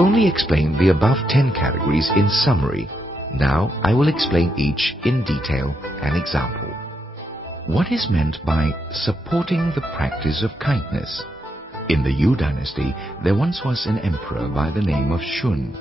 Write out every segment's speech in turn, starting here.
only explained the above 10 categories in summary. Now I will explain each in detail and example. What is meant by supporting the practice of kindness? In the Yuan Dynasty, there once was an emperor by the name of Shun.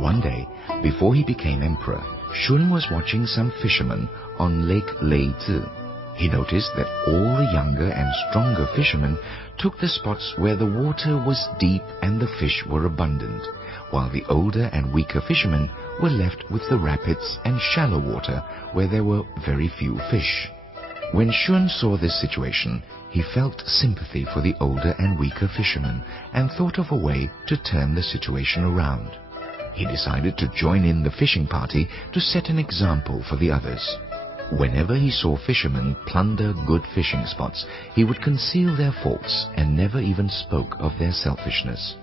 One day, before he became emperor, Shun was watching some fishermen on Lake Leizi. He noticed that all the younger and stronger fishermen took the spots where the water was deep and the fish were abundant, while the older and weaker fishermen were left with the rapids and shallow water where there were very few fish. When Shun saw this situation, he felt sympathy for the older and weaker fishermen and thought of a way to turn the situation around. He decided to join in the fishing party to set an example for the others. Whenever he saw fishermen plunder good fishing spots, he would conceal their faults and never even spoke of their selfishness.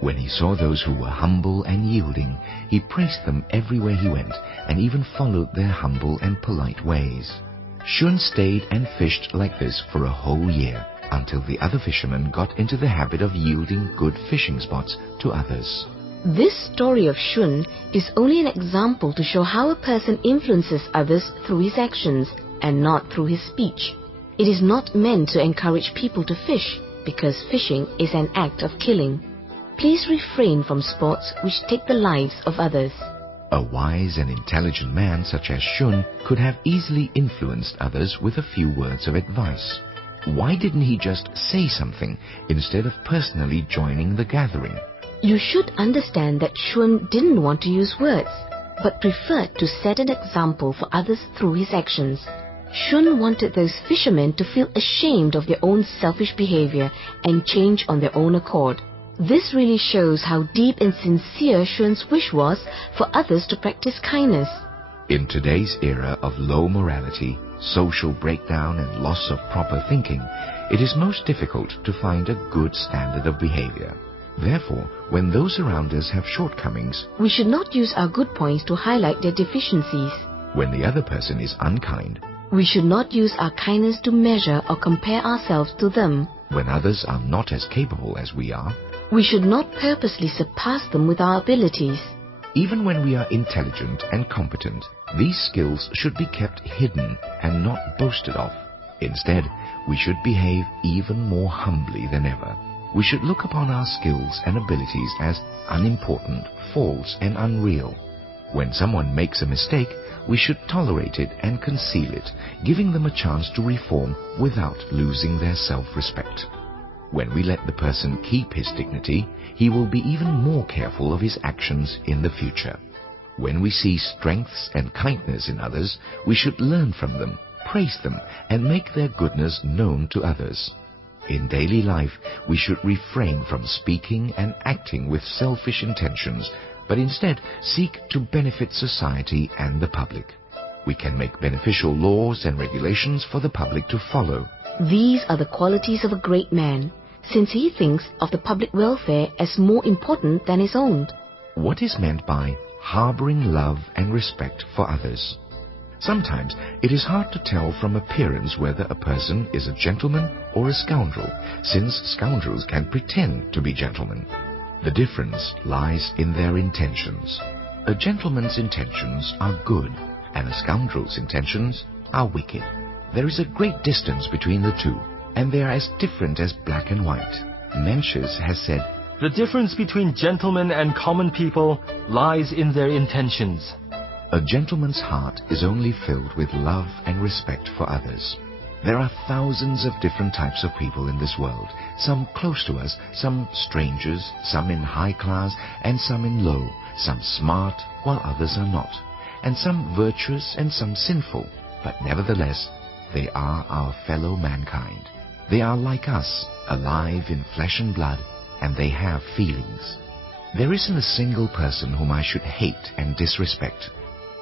When he saw those who were humble and yielding, he praised them everywhere he went and even followed their humble and polite ways. Shun stayed and fished like this for a whole year, until the other fishermen got into the habit of yielding good fishing spots to others. This story of Shun is only an example to show how a person influences others through his actions and not through his speech. It is not meant to encourage people to fish, because fishing is an act of killing. Please refrain from sports which take the lives of others. A wise and intelligent man such as Shun could have easily influenced others with a few words of advice. Why didn't he just say something instead of personally joining the gathering? You should understand that Shun didn't want to use words, but preferred to set an example for others through his actions. Shun wanted those fishermen to feel ashamed of their own selfish behavior and change on their own accord. This really shows how deep and sincere Shun's wish was for others to practice kindness. In today's era of low morality, social breakdown and loss of proper thinking, it is most difficult to find a good standard of behavior. Therefore, when those around us have shortcomings, we should not use our good points to highlight their deficiencies. When the other person is unkind, we should not use our kindness to measure or compare ourselves to them. When others are not as capable as we are, we should not purposely surpass them with our abilities. Even when we are intelligent and competent, these skills should be kept hidden and not boasted of. Instead, we should behave even more humbly than ever. We should look upon our skills and abilities as unimportant, false and unreal. When someone makes a mistake, we should tolerate it and conceal it, giving them a chance to reform without losing their self-respect. When we let the person keep his dignity, he will be even more careful of his actions in the future. When we see strengths and kindness in others, we should learn from them, praise them, and make their goodness known to others. In daily life, we should refrain from speaking and acting with selfish intentions, but instead seek to benefit society and the public. We can make beneficial laws and regulations for the public to follow. These are the qualities of a great man, since he thinks of the public welfare as more important than his own. What is meant by harboring love and respect for others? Sometimes it is hard to tell from appearance whether a person is a gentleman or a scoundrel, since scoundrels can pretend to be gentlemen. The difference lies in their intentions. A gentleman's intentions are good, and a scoundrel's intentions are wicked. There is a great distance between the two, and they are as different as black and white. Mencius has said, "The difference between gentlemen and common people lies in their intentions." A gentleman's heart is only filled with love and respect for others. There are thousands of different types of people in this world, some close to us, some strangers, some in high class and some in low, some smart while others are not, and some virtuous and some sinful, but nevertheless, they are our fellow mankind. They are like us, alive in flesh and blood, and they have feelings. There isn't a single person whom I should hate and disrespect.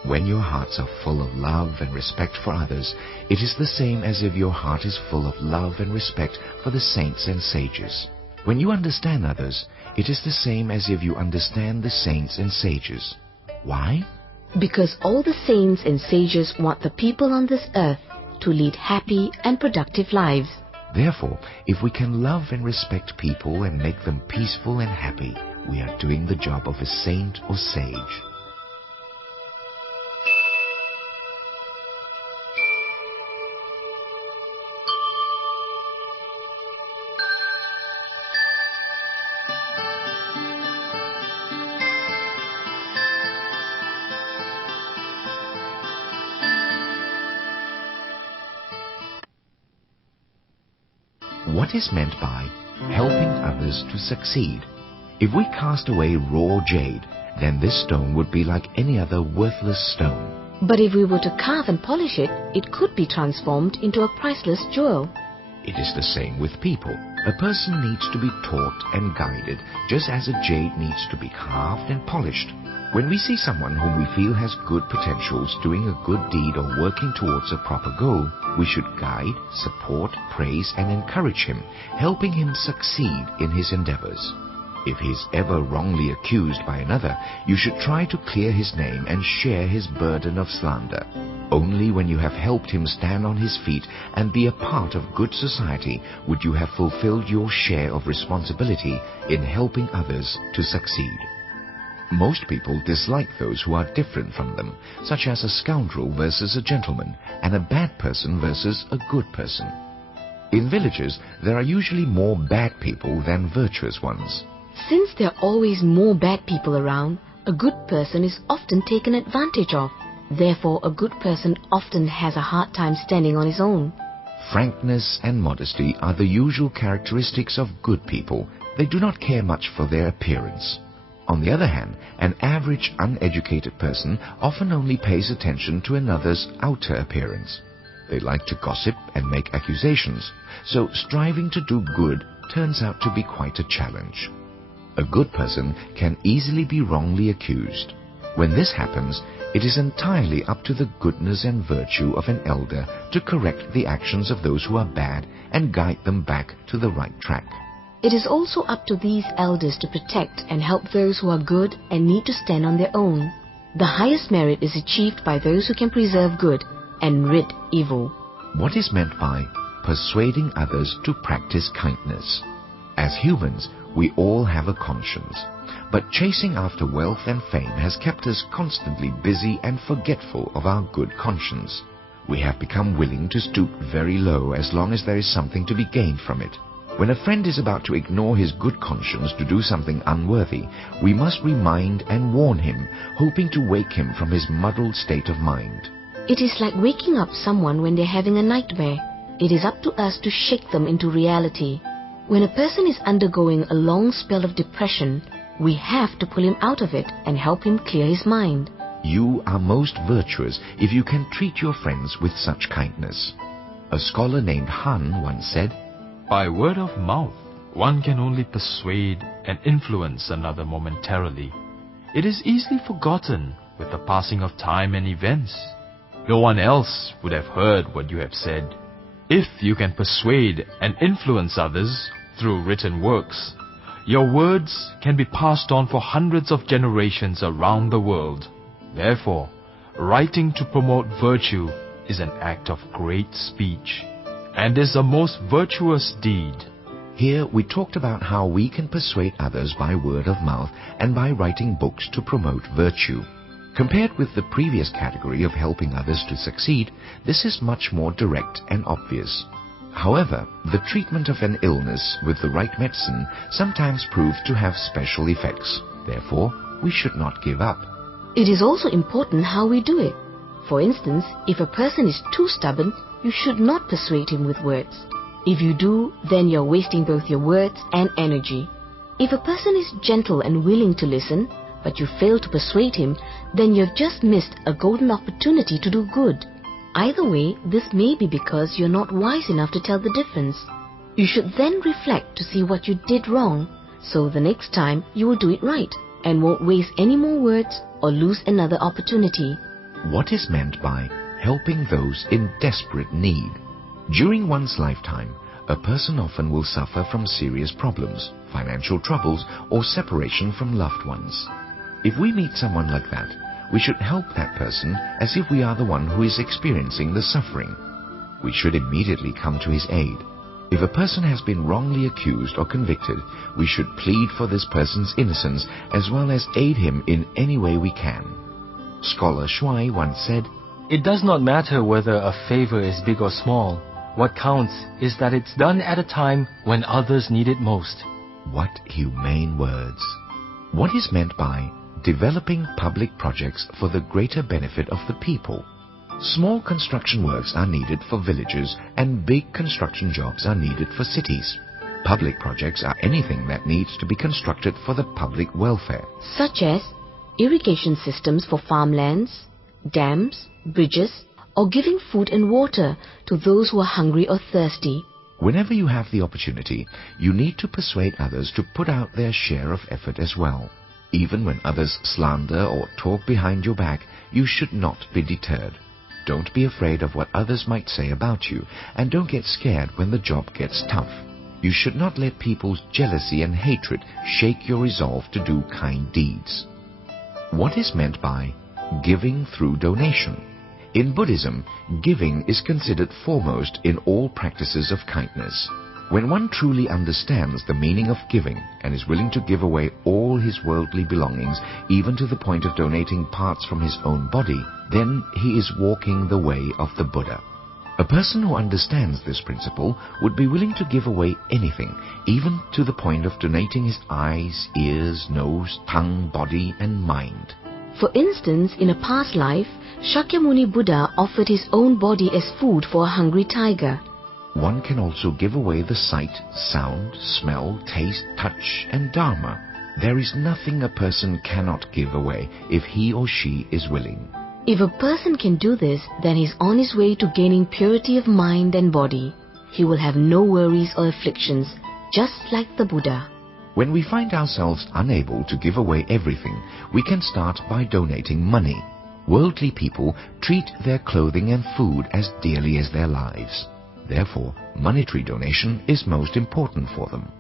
When your hearts are full of love and respect for others, it is the same as if your heart is full of love and respect for the saints and sages. When you understand others, it is the same as if you understand the saints and sages. Why? Because all the saints and sages want the people on this earth to lead happy and productive lives. Therefore, if we can love and respect people and make them peaceful and happy, we are doing the job of a saint or sage. What is meant by helping others to succeed? If we cast away raw jade, then this stone would be like any other worthless stone. But if we were to carve and polish it, it could be transformed into a priceless jewel. It is the same with people. A person needs to be taught and guided, just as a jade needs to be carved and polished. When we see someone whom we feel has good potentials doing a good deed or working towards a proper goal, we should guide, support, praise and encourage him, helping him succeed in his endeavors. If he is ever wrongly accused by another, you should try to clear his name and share his burden of slander. Only when you have helped him stand on his feet and be a part of good society would you have fulfilled your share of responsibility in helping others to succeed. Most people dislike those who are different from them, such as a scoundrel versus a gentleman, and a bad person versus a good person. In villages, there are usually more bad people than virtuous ones. Since there are always more bad people around, a good person is often taken advantage of. Therefore, a good person often has a hard time standing on his own. Frankness and modesty are the usual characteristics of good people. They do not care much for their appearance. On the other hand, an average uneducated person often only pays attention to another's outer appearance. They like to gossip and make accusations, so striving to do good turns out to be quite a challenge. A good person can easily be wrongly accused. When this happens, it is entirely up to the goodness and virtue of an elder to correct the actions of those who are bad and guide them back to the right track. It is also up to these elders to protect and help those who are good and need to stand on their own. The highest merit is achieved by those who can preserve good and rid evil. What is meant by persuading others to practice kindness? As humans, we all have a conscience, but chasing after wealth and fame has kept us constantly busy and forgetful of our good conscience. We have become willing to stoop very low as long as there is something to be gained from it. When a friend is about to ignore his good conscience to do something unworthy, we must remind and warn him, hoping to wake him from his muddled state of mind. It is like waking up someone when they're having a nightmare. It is up to us to shake them into reality. When a person is undergoing a long spell of depression, we have to pull him out of it and help him clear his mind. You are most virtuous if you can treat your friends with such kindness. A scholar named Han once said, By word of mouth, one can only persuade and influence another momentarily. It is easily forgotten with the passing of time and events. No one else would have heard what you have said. If you can persuade and influence others through written works, your words can be passed on for hundreds of generations around the world. Therefore, writing to promote virtue is an act of great speech, and is a most virtuous deed. Here we talked about how we can persuade others by word of mouth and by writing books to promote virtue. Compared with the previous category of helping others to succeed, this is much more direct and obvious. However, the treatment of an illness with the right medicine sometimes proves to have special effects. Therefore, we should not give up. It is also important how we do it. For instance, if a person is too stubborn, you should not persuade him with words. If you do, then you're wasting both your words and energy. If a person is gentle and willing to listen, but you fail to persuade him, then you've just missed a golden opportunity to do good. Either way, this may be because you're not wise enough to tell the difference. You should then reflect to see what you did wrong, so the next time you will do it right and won't waste any more words or lose another opportunity. What is meant by helping those in desperate need? During one's lifetime, a person often will suffer from serious problems, financial troubles, or separation from loved ones. If we meet someone like that, we should help that person as if we are the one who is experiencing the suffering. We should immediately come to his aid. If a person has been wrongly accused or convicted, we should plead for this person's innocence as well as aid him in any way we can. Scholar Shuai once said, "It does not matter whether a favor is big or small. What counts is that it's done at a time when others need it most." What humane words! What is meant by developing public projects for the greater benefit of the people? Small construction works are needed for villages and big construction jobs are needed for cities. Public projects are anything that needs to be constructed for the public welfare. Such as irrigation systems for farmlands, dams, bridges, or giving food and water to those who are hungry or thirsty. Whenever you have the opportunity, you need to persuade others to put out their share of effort as well. Even when others slander or talk behind your back, you should not be deterred. Don't be afraid of what others might say about you, and don't get scared when the job gets tough. You should not let people's jealousy and hatred shake your resolve to do kind deeds. What is meant by giving through donation? In Buddhism, giving is considered foremost in all practices of kindness. When one truly understands the meaning of giving and is willing to give away all his worldly belongings, even to the point of donating parts from his own body, then he is walking the way of the Buddha. A person who understands this principle would be willing to give away anything, even to the point of donating his eyes, ears, nose, tongue, body, and mind. For instance, in a past life, Shakyamuni Buddha offered his own body as food for a hungry tiger. One can also give away the sight, sound, smell, taste, touch, and dharma. There is nothing a person cannot give away if he or she is willing. If a person can do this, then he is on his way to gaining purity of mind and body. He will have no worries or afflictions, just like the Buddha. When we find ourselves unable to give away everything, we can start by donating money. Worldly people treat their clothing and food as dearly as their lives. Therefore, monetary donation is most important for them.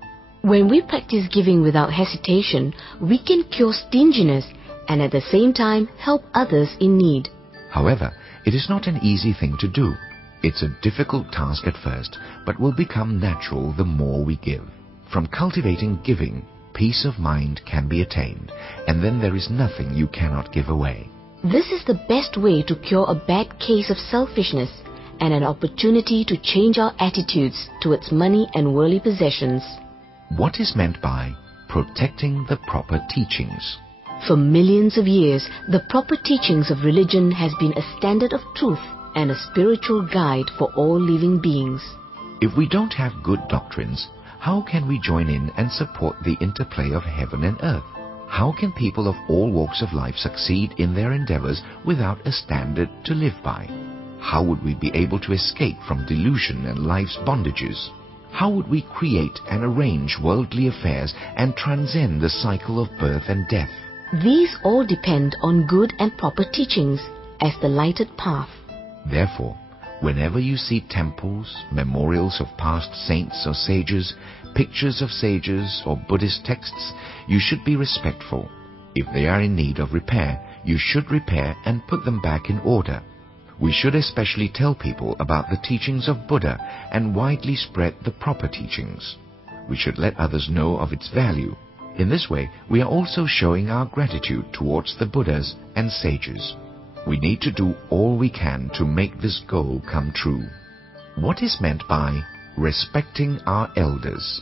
When we practice giving without hesitation, we can cure stinginess and at the same time help others in need. However, it is not an easy thing to do. It's a difficult task at first, but will become natural the more we give. From cultivating giving, peace of mind can be attained, and then there is nothing you cannot give away. This is the best way to cure a bad case of selfishness and an opportunity to change our attitudes towards money and worldly possessions. What is meant by protecting the proper teachings? For millions of years, the proper teachings of religion has been a standard of truth and a spiritual guide for all living beings. If we don't have good doctrines, how can we join in and support the interplay of heaven and earth? How can people of all walks of life succeed in their endeavors without a standard to live by? How would we be able to escape from delusion and life's bondages? How would we create and arrange worldly affairs and transcend the cycle of birth and death? These all depend on good and proper teachings as the lighted path. Therefore, whenever you see temples, memorials of past saints or sages, pictures of sages or Buddhist texts, you should be respectful. If they are in need of repair, you should repair and put them back in order. We should especially tell people about the teachings of Buddha and widely spread the proper teachings. We should let others know of its value. In this way, we are also showing our gratitude towards the Buddhas and sages. We need to do all we can to make this goal come true. What is meant by respecting our elders?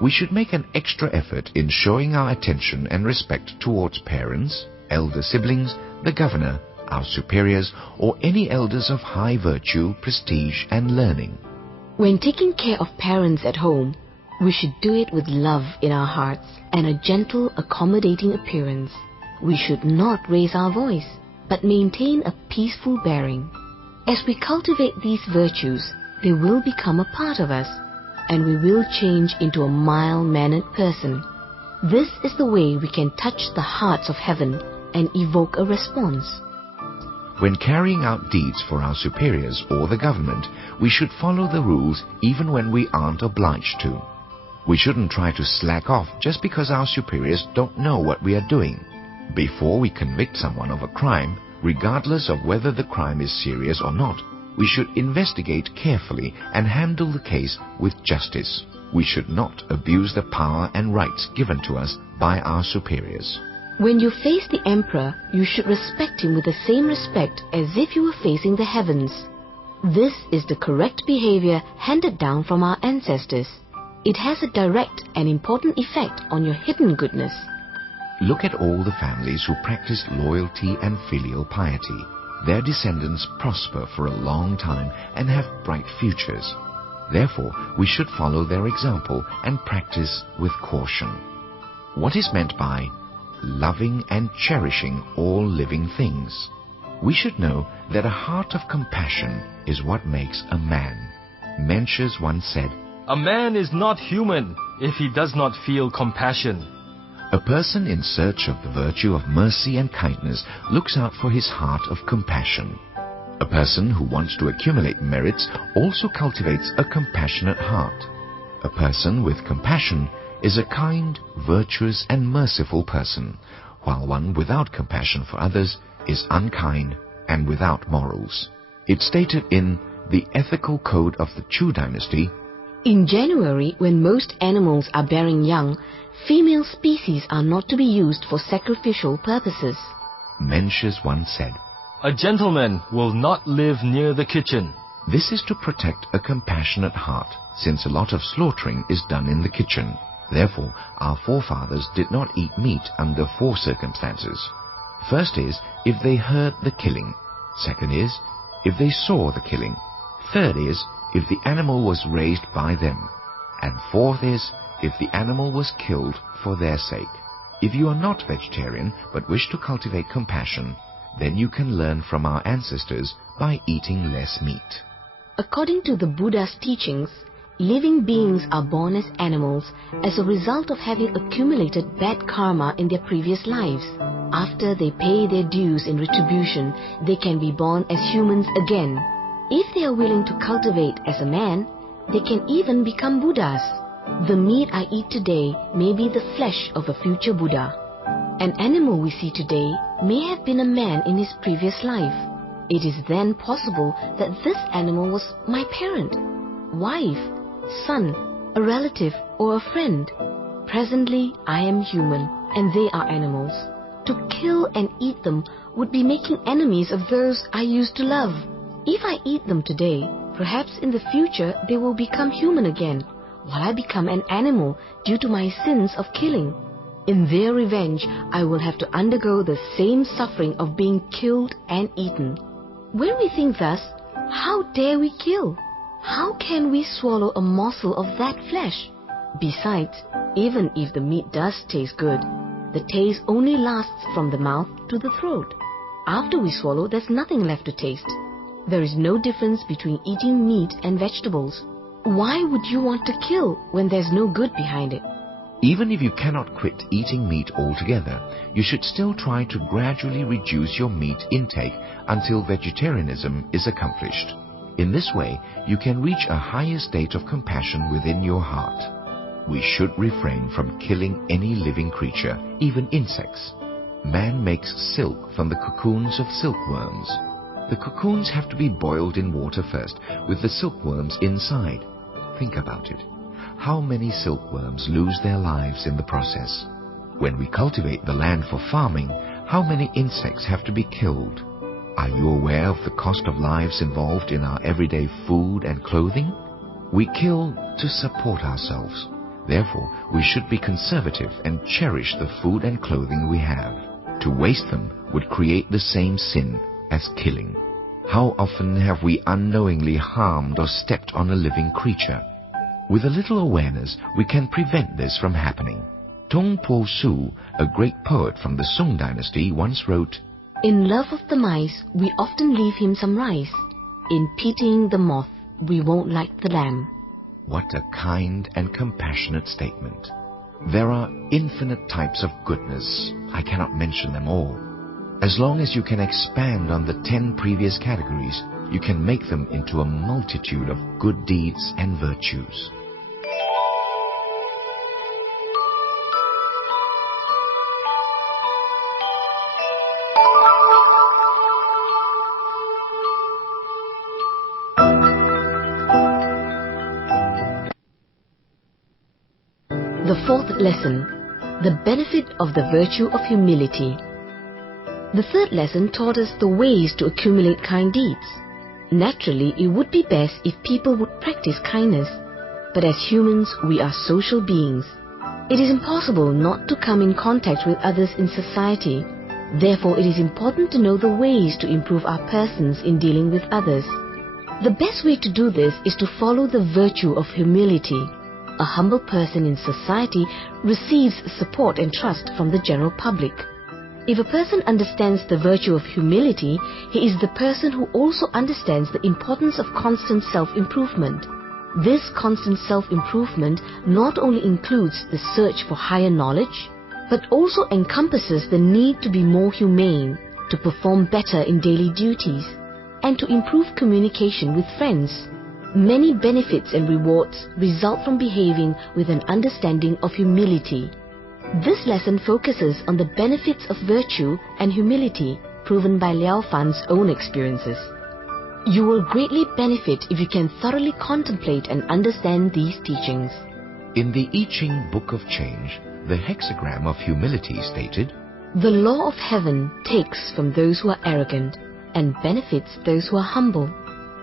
We should make an extra effort in showing our attention and respect towards parents, elder siblings, the governor, our superiors, or any elders of high virtue, prestige, and learning. When taking care of parents at home, we should do it with love in our hearts and a gentle, accommodating appearance. We should not raise our voice, but maintain a peaceful bearing. As we cultivate these virtues, they will become a part of us, and we will change into a mild-mannered person. This is the way we can touch the hearts of heaven and evoke a response. When carrying out deeds for our superiors or the government, we should follow the rules even when we aren't obliged to. We shouldn't try to slack off just because our superiors don't know what we are doing. Before we convict someone of a crime, regardless of whether the crime is serious or not, we should investigate carefully and handle the case with justice. We should not abuse the power and rights given to us by our superiors. When you face the emperor, you should respect him with the same respect as if you were facing the heavens. This is the correct behavior handed down from our ancestors. It has a direct and important effect on your hidden goodness. Look at all the families who practice loyalty and filial piety. Their descendants prosper for a long time and have bright futures. Therefore, we should follow their example and practice with caution. What is meant by loving and cherishing all living things? We should know that a heart of compassion is what makes a man. Mencius once said, A man is not human if he does not feel compassion. A person in search of the virtue of mercy and kindness looks out for his heart of compassion. A person who wants to accumulate merits also cultivates a compassionate heart. A person with compassion is a kind, virtuous and merciful person, while one without compassion for others is unkind and without morals. It's stated in the Ethical Code of the Chu Dynasty, In January, when most animals are bearing young, female species are not to be used for sacrificial purposes. Mencius once said, A gentleman will not live near the kitchen. This is to protect a compassionate heart, since a lot of slaughtering is done in the kitchen. Therefore, our forefathers did not eat meat under 4 circumstances. First is, if they heard the killing. Second is, if they saw the killing. Third is, if the animal was raised by them. And fourth is, if the animal was killed for their sake. If you are not vegetarian but wish to cultivate compassion, then you can learn from our ancestors by eating less meat. According to the Buddha's teachings, living beings are born as animals as a result of having accumulated bad karma in their previous lives. After they pay their dues in retribution, they can be born as humans again. If they are willing to cultivate as a man, they can even become Buddhas. The meat I eat today may be the flesh of a future Buddha. An animal we see today may have been a man in his previous life. It is then possible that this animal was my parent, wife, son, a relative or a friend. Presently, I am human and they are animals. To kill and eat them would be making enemies of those I used to love. If I eat them today, perhaps in the future they will become human again, while I become an animal due to my sins of killing. In their revenge, I will have to undergo the same suffering of being killed and eaten. When we think thus, how dare we kill? How can we swallow a morsel of that flesh? Besides, even if the meat does taste good, the taste only lasts from the mouth to the throat. After we swallow, there's nothing left to taste. There is no difference between eating meat and vegetables. Why would you want to kill when there's no good behind it? Even if you cannot quit eating meat altogether, you should still try to gradually reduce your meat intake until vegetarianism is accomplished. In this way, you can reach a higher state of compassion within your heart. We should refrain from killing any living creature, even insects. Man makes silk from the cocoons of silkworms. The cocoons have to be boiled in water first, with the silkworms inside. Think about it. How many silkworms lose their lives in the process? When we cultivate the land for farming, how many insects have to be killed? Are you aware of the cost of lives involved in our everyday food and clothing? We kill to support ourselves. Therefore, we should be conservative and cherish the food and clothing we have. To waste them would create the same sin as killing. How often have we unknowingly harmed or stepped on a living creature? With a little awareness, we can prevent this from happening. Tong Po Su, a great poet from the Song Dynasty, once wrote, In love of the mice, we often leave him some rice. In pitying the moth, we won't like the lamb. What a kind and compassionate statement. There are infinite types of goodness. I cannot mention them all. As long as you can expand on the 10 previous categories, you can make them into a multitude of good deeds and virtues. Fourth lesson, the benefit of the virtue of humility. The third lesson taught us the ways to accumulate kind deeds. Naturally, it would be best if people would practice kindness, but as humans, we are social beings. It is impossible not to come in contact with others in society. Therefore, it is important to know the ways to improve our persons in dealing with others. The best way to do this is to follow the virtue of humility. A humble person in society receives support and trust from the general public. If a person understands the virtue of humility, he is the person who also understands the importance of constant self-improvement. This constant self-improvement not only includes the search for higher knowledge, but also encompasses the need to be more humane, to perform better in daily duties, and to improve communication with friends. Many benefits and rewards result from behaving with an understanding of humility. This lesson focuses on the benefits of virtue and humility proven by Liao-Fan's own experiences. You will greatly benefit if you can thoroughly contemplate and understand these teachings. In the I Ching Book of Change, the hexagram of humility stated, "The law of heaven takes from those who are arrogant and benefits those who are humble.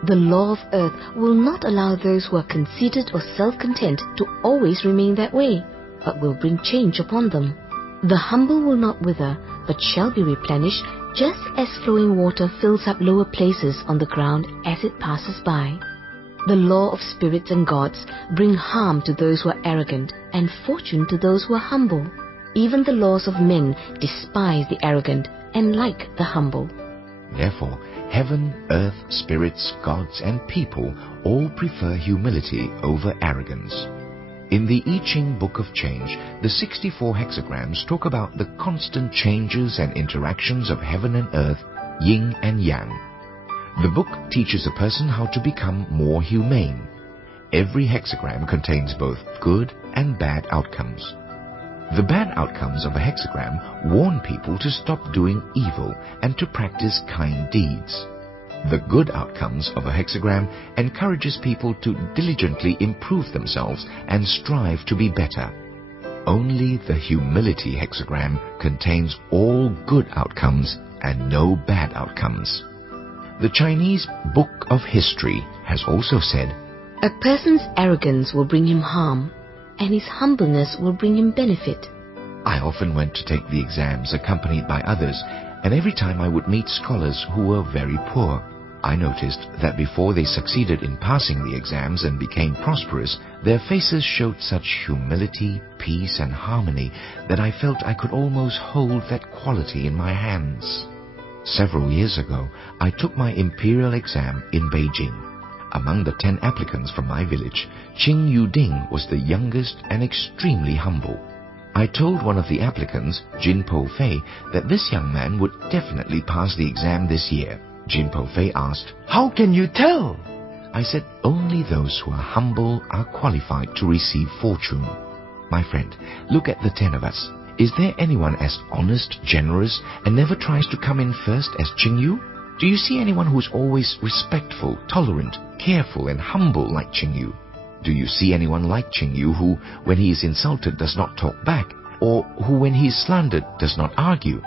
The law of earth will not allow those who are conceited or self-content to always remain that way, but will bring change upon them. The humble will not wither, but shall be replenished, just as flowing water fills up lower places on the ground as it passes by. The law of spirits and gods bring harm to those who are arrogant and fortune to those who are humble. Even the laws of men despise the arrogant and like the humble." Therefore, heaven, earth, spirits, gods, and people all prefer humility over arrogance. In the I Ching Book of Change, the 64 hexagrams talk about the constant changes and interactions of heaven and earth, yin and yang. The book teaches a person how to become more humane. Every hexagram contains both good and bad outcomes. The bad outcomes of a hexagram warn people to stop doing evil and to practice kind deeds. The good outcomes of a hexagram encourages people to diligently improve themselves and strive to be better. Only the humility hexagram contains all good outcomes and no bad outcomes. The Chinese Book of History has also said, "A person's arrogance will bring him harm, and his humbleness will bring him benefit." I often went to take the exams accompanied by others, and every time I would meet scholars who were very poor, I noticed that before they succeeded in passing the exams and became prosperous, their faces showed such humility, peace, and harmony that I felt I could almost hold that quality in my hands. Several years ago, I took my imperial exam in Beijing. Among the 10 applicants from my village, Qing Yuding was the youngest and extremely humble. I told one of the applicants, Jin Po Fei, that this young man would definitely pass the exam this year. Jin Po Fei asked, "How can you tell?" I said, "Only those who are humble are qualified to receive fortune." My friend, look at the 10 of us. Is there anyone as honest, generous, and never tries to come in first as Qing Yu? Do you see anyone who is always respectful, tolerant, careful, and humble like Qing Yu? Do you see anyone like Qing Yu who, when he is insulted, does not talk back, or who, when he is slandered, does not argue?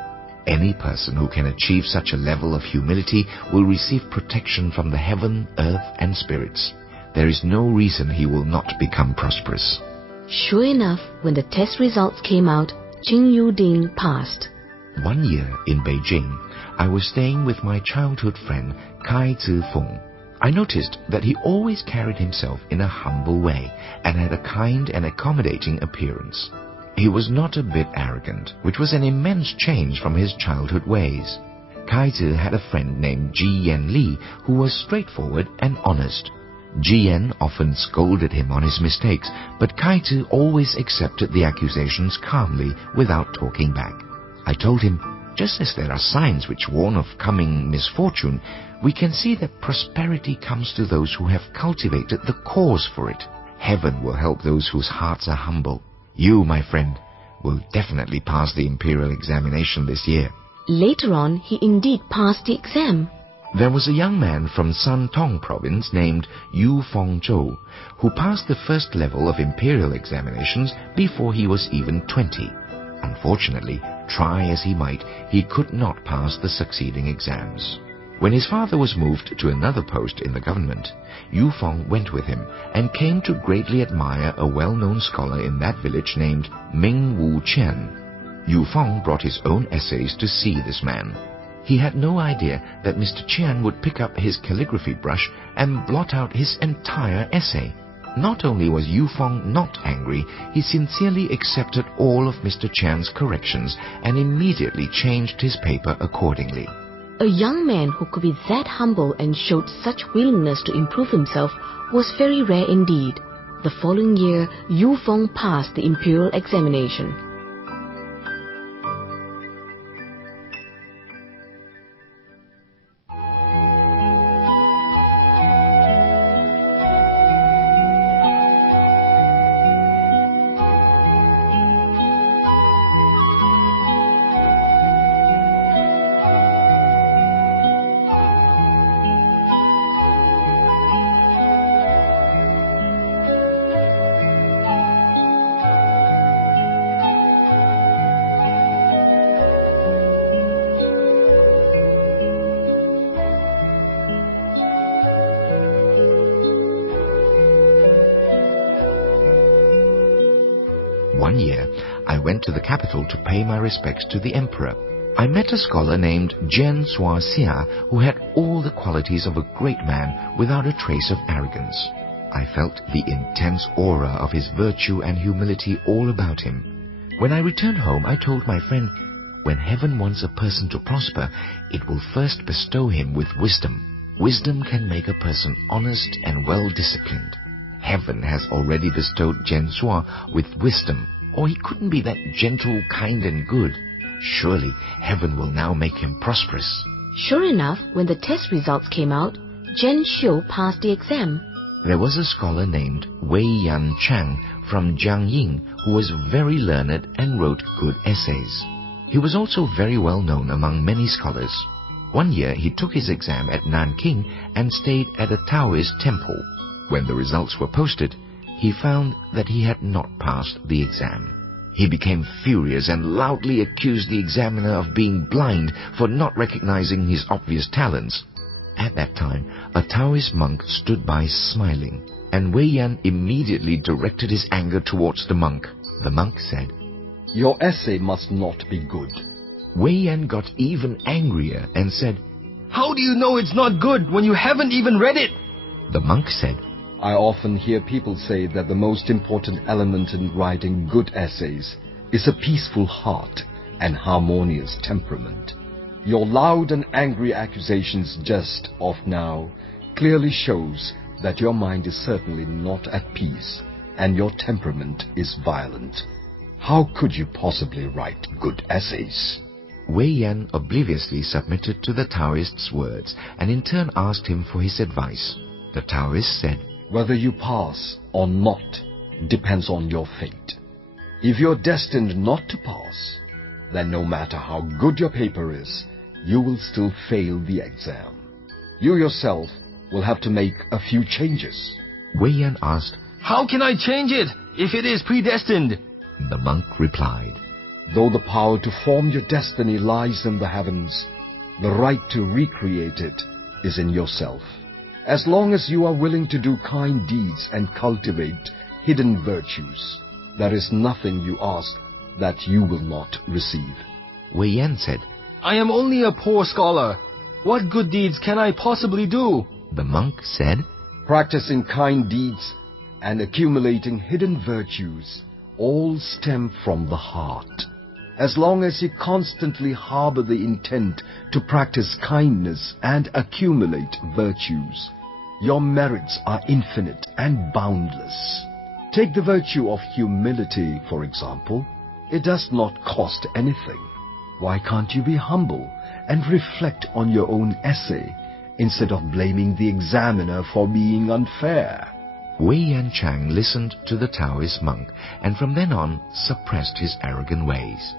Any person who can achieve such a level of humility will receive protection from the heaven, earth, and spirits. There is no reason he will not become prosperous. Sure enough, when the test results came out, Qing Yuding passed. One year in Beijing, I was staying with my childhood friend Kai Zifeng. I noticed that he always carried himself in a humble way and had a kind and accommodating appearance. He was not a bit arrogant, which was an immense change from his childhood ways. Kaizi had a friend named Ji Yan Li who was straightforward and honest. Ji Yan often scolded him on his mistakes, but Kaizi always accepted the accusations calmly without talking back. I told him, just as there are signs which warn of coming misfortune, we can see that prosperity comes to those who have cultivated the cause for it. Heaven will help those whose hearts are humble. You, my friend, will definitely pass the imperial examination this year. Later on, he indeed passed the exam. There was a young man from Santong Province named Yu Fengzhou who passed the first level of imperial examinations before he was even 20. Unfortunately, try as he might, he could not pass the succeeding exams. When his father was moved to another post in the government, Yu Feng went with him and came to greatly admire a well-known scholar in that village named Ming Wu-Qian. Yu Feng brought his own essays to see this man. He had no idea that Mr. Qian would pick up his calligraphy brush and blot out his entire essay. Not only was Yu Feng not angry, he sincerely accepted all of Mr. Qian's corrections and immediately changed his paper accordingly. A young man who could be that humble and showed such willingness to improve himself was very rare indeed. The following year, Yu Feng passed the imperial examination. One year, I went to the capital to pay my respects to the emperor. I met a scholar named Jian Xia who had all the qualities of a great man without a trace of arrogance. I felt the intense aura of his virtue and humility all about him. When I returned home, I told my friend, when heaven wants a person to prosper, it will first bestow him with wisdom. Wisdom can make a person honest and well-disciplined. Heaven has already bestowed Jian Xia with wisdom, or he couldn't be that gentle, kind and good. Surely heaven will now make him prosperous. Sure enough, when the test results came out, Zhen Xiu passed the exam. There was a scholar named Wei Yan Chang from Jiangying who was very learned and wrote good essays. He was also very well known among many scholars. One year he took his exam at Nanking and stayed at a Taoist temple. When the results were posted, he found that he had not passed the exam. He became furious and loudly accused the examiner of being blind for not recognizing his obvious talents. At that time, a Taoist monk stood by smiling, and Wei Yan immediately directed his anger towards the monk. The monk said, "Your essay must not be good." Wei Yan got even angrier and said, How do you know it's not good when you haven't even read it? The monk said, I often hear people say that the most important element in writing good essays is a peaceful heart and harmonious temperament. Your loud and angry accusations just of now clearly shows that your mind is certainly not at peace and your temperament is violent. How could you possibly write good essays? Wei Yan obliviously submitted to the Taoist's words and in turn asked him for his advice. The Taoist said, Whether you pass or not depends on your fate. If you're destined not to pass, then no matter how good your paper is, you will still fail the exam. You yourself will have to make a few changes. Wei Yan asked, How can I change it if it is predestined? The monk replied, Though the power to form your destiny lies in the heavens, the right to recreate it is in yourself. As long as you are willing to do kind deeds and cultivate hidden virtues, there is nothing you ask that you will not receive. Wei Yan said, I am only a poor scholar. What good deeds can I possibly do? The monk said, Practicing kind deeds and accumulating hidden virtues all stem from the heart. As long as you constantly harbor the intent to practice kindness and accumulate virtues, your merits are infinite and boundless. Take the virtue of humility, for example. It does not cost anything. Why can't you be humble and reflect on your own essay instead of blaming the examiner for being unfair? Wei Yan Chang listened to the Taoist monk and from then on suppressed his arrogant ways.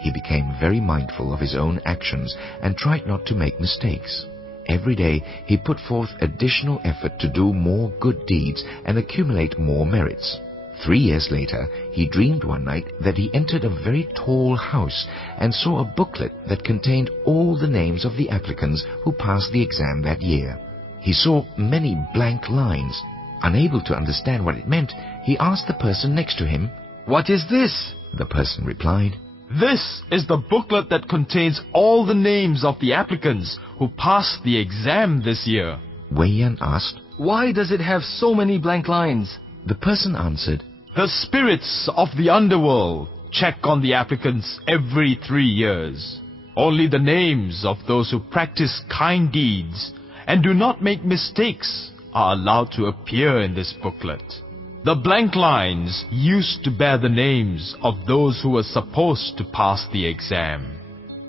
He became very mindful of his own actions and tried not to make mistakes. every day he put forth additional effort to do more good deeds and accumulate more merits. 3 years later, he dreamed one night that he entered a very tall house and saw a booklet that contained all the names of the applicants who passed the exam that year. He saw many blank lines. Unable to understand what it meant, he asked the person next to him, "What is this?" The person replied, This is the booklet that contains all the names of the applicants who passed the exam this year. Wei Yan asked. "Why does it have so many blank lines?" The person answered, The spirits of the underworld check on the applicants every 3 years. Only the names of those who practice kind deeds and do not make mistakes are allowed to appear in this booklet. The blank lines used to bear the names of those who were supposed to pass the exam.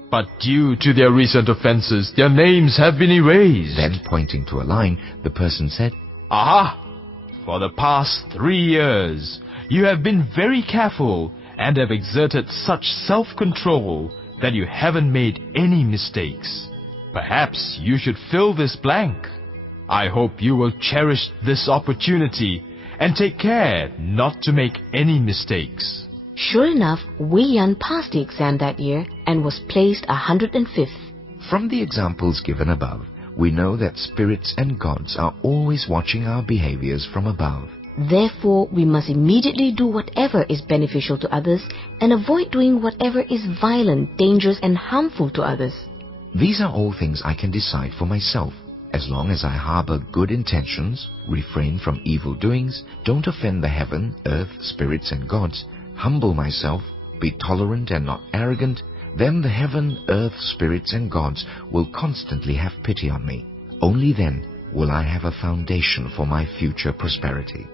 But due to their recent offenses, their names have been erased. Then pointing to a line, the person said, Aha! For the past 3 years, you have been very careful and have exerted such self-control that you haven't made any mistakes. Perhaps you should fill this blank. I hope you will cherish this opportunity and take care not to make any mistakes. Sure enough, Wei Yan passed the exam that year and was placed 105th. From the examples given above, we know that spirits and gods are always watching our behaviors from above. Therefore, we must immediately do whatever is beneficial to others and avoid doing whatever is violent, dangerous and harmful to others. These are all things I can decide for myself. As long as I harbor good intentions, refrain from evil doings, don't offend the heaven, earth, spirits and gods, humble myself, be tolerant and not arrogant, then the heaven, earth, spirits and gods will constantly have pity on me. Only then will I have a foundation for my future prosperity.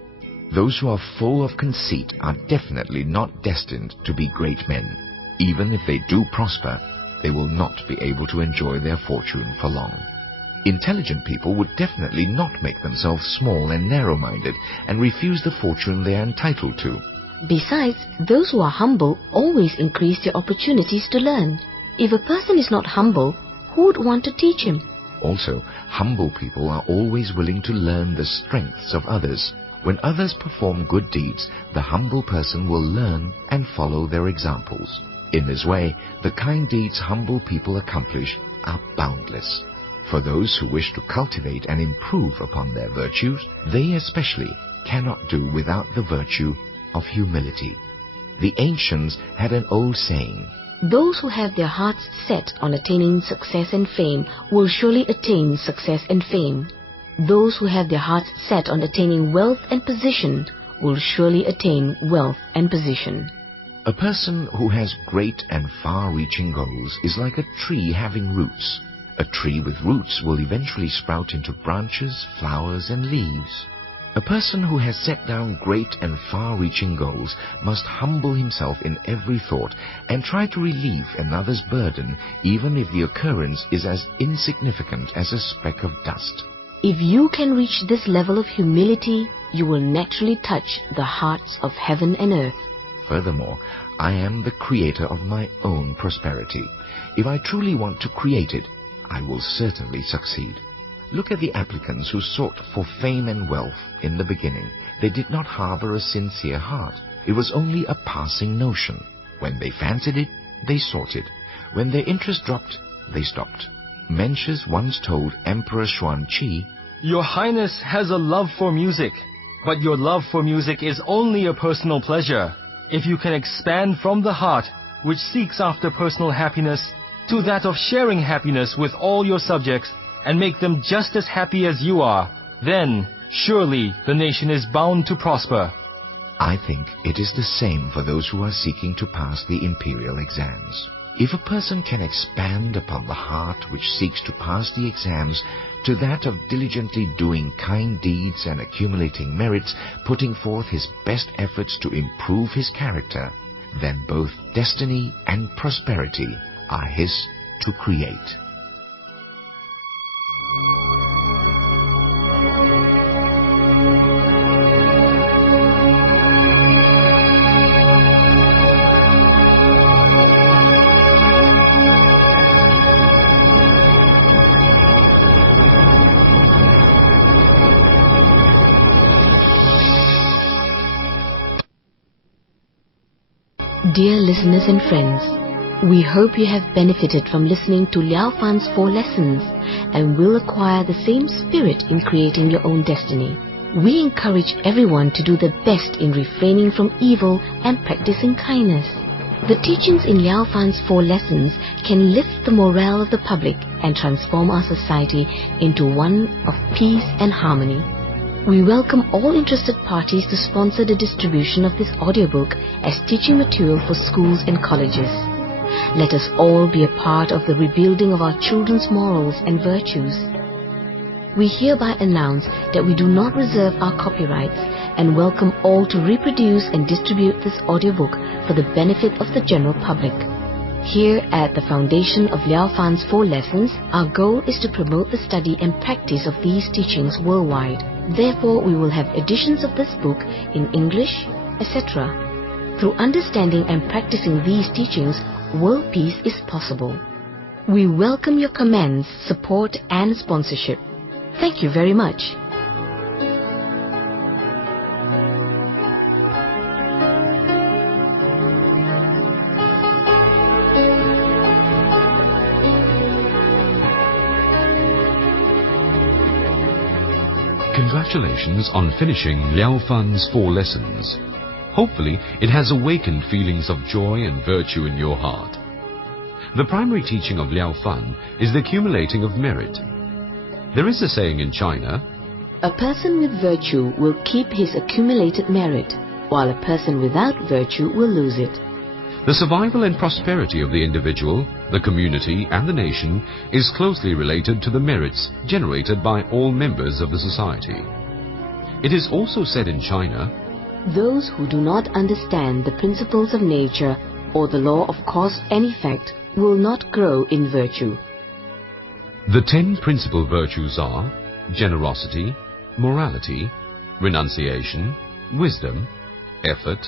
Those who are full of conceit are definitely not destined to be great men. Even if they do prosper, they will not be able to enjoy their fortune for long. Intelligent people would definitely not make themselves small and narrow-minded and refuse the fortune they are entitled to. Besides, those who are humble always increase their opportunities to learn. If a person is not humble, who would want to teach him? Also, humble people are always willing to learn the strengths of others. When others perform good deeds, the humble person will learn and follow their examples. In this way, the kind deeds humble people accomplish are boundless. For those who wish to cultivate and improve upon their virtues, they especially cannot do without the virtue of humility. The ancients had an old saying, Those who have their hearts set on attaining success and fame will surely attain success and fame. Those who have their hearts set on attaining wealth and position will surely attain wealth and position. A person who has great and far-reaching goals is like a tree having roots. A tree with roots will eventually sprout into branches, flowers and leaves. A person who has set down great and far-reaching goals must humble himself in every thought and try to relieve another's burden, even if the occurrence is as insignificant as a speck of dust. If you can reach this level of humility, you will naturally touch the hearts of heaven and earth. Furthermore, I am the creator of my own prosperity. If I truly want to create it, I will certainly succeed. Look at the applicants who sought for fame and wealth in the beginning. They did not harbor a sincere heart. It was only a passing notion. When they fancied it, they sought it. When their interest dropped, they stopped. Mencius once told Emperor Yuan Tian-Chi, "Your Highness has a love for music, but your love for music is only a personal pleasure. If you can expand from the heart, which seeks after personal happiness, to that of sharing happiness with all your subjects, and make them just as happy as you are, then surely the nation is bound to prosper." I think it is the same for those who are seeking to pass the imperial exams. If a person can expand upon the heart which seeks to pass the exams to that of diligently doing kind deeds and accumulating merits, putting forth his best efforts to improve his character, then both destiny and prosperity are his to create. Dear listeners and friends, we hope you have benefited from listening to Liao-Fan's 4 lessons and will acquire the same spirit in creating your own destiny. We encourage everyone to do their best in refraining from evil and practicing kindness. The teachings in Liao-Fan's 4 lessons can lift the morale of the public and transform our society into one of peace and harmony. We welcome all interested parties to sponsor the distribution of this audiobook as teaching material for schools and colleges. Let us all be a part of the rebuilding of our children's morals and virtues. We hereby announce that we do not reserve our copyrights and welcome all to reproduce and distribute this audiobook for the benefit of the general public. Here at the foundation of Liao-Fan's 4 lessons, our goal is to promote the study and practice of these teachings worldwide. Therefore, we will have editions of this book in English, etc. Through understanding and practicing these teachings, world peace is possible. We welcome your comments, support and sponsorship. Thank you very much. Congratulations on finishing Liao-Fan's 4 lessons. Hopefully, it has awakened feelings of joy and virtue in your heart. The primary teaching of Liao-Fan is the accumulating of merit. There is a saying in China, A person with virtue will keep his accumulated merit, while a person without virtue will lose it. the survival and prosperity of the individual, the community and the nation is closely related to the merits generated by all members of the society. It is also said in China, Those who do not understand the principles of nature or the law of cause and effect will not grow in virtue. the 10 principal virtues are generosity, morality, renunciation, wisdom, effort,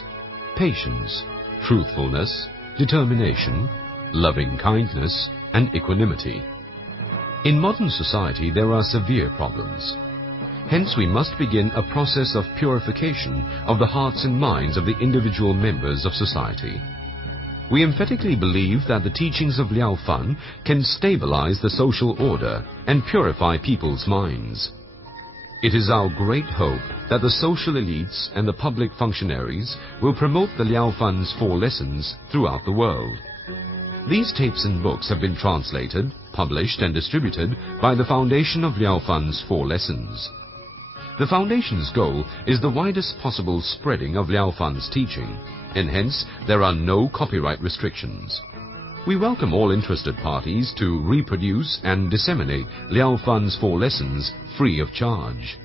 patience, truthfulness, determination, loving kindness, and equanimity. In modern society, there are severe problems. Hence, we must begin a process of purification of the hearts and minds of the individual members of society. We emphatically believe that the teachings of Liao-Fan can stabilize the social order and purify people's minds. It is our great hope that the social elites and the public functionaries will promote the Liao-Fan's 4 lessons throughout the world. These tapes and books have been translated, published and distributed by the Foundation of Liao-Fan's 4 lessons. The Foundation's goal is the widest possible spreading of Liao-Fan's teaching, and hence there are no copyright restrictions. We welcome all interested parties to reproduce and disseminate Liao-Fan's 4 lessons free of charge.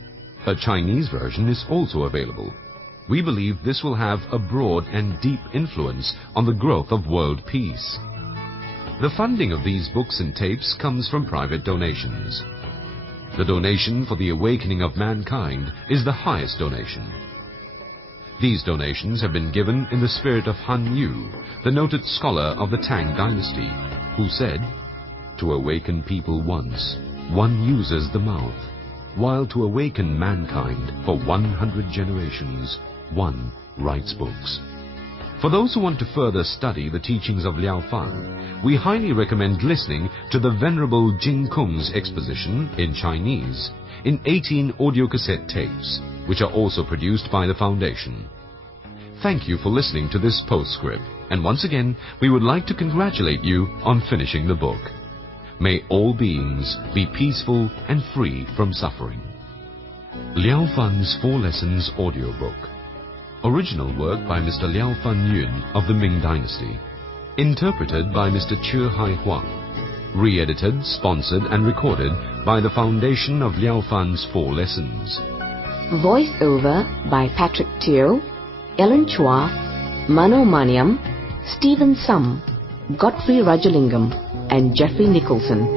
A Chinese version is also available. We believe this will have a broad and deep influence on the growth of world peace. The funding of these books and tapes comes from private donations. The donation for the awakening of mankind is the highest donation. These donations have been given in the spirit of Han Yu, the noted scholar of the Tang Dynasty, who said, "To awaken people once, one uses the mouth, while to awaken mankind for 100 generations, one writes books." For those who want to further study the teachings of Liao-Fan, we highly recommend listening to the Venerable Jing Kung's exposition in Chinese in 18 audio cassette tapes, which are also produced by the Foundation. Thank you for listening to this postscript, and once again, we would like to congratulate you on finishing the book. May all beings be peaceful and free from suffering. Liao-Fan's 4 Lessons audiobook. Original work by Mr. Liao-Fan Yun of the Ming Dynasty. Interpreted by Mr. Che Hai Huang. Re-edited, sponsored and recorded by the Foundation of Liao-Fan's 4 Lessons. Voice over by Patrick Teo, Ellen Chua, Mano Maniam, Stephen Sum, Godfrey Rajalingam, and Jeffrey Nicholson.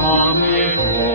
阿弥陀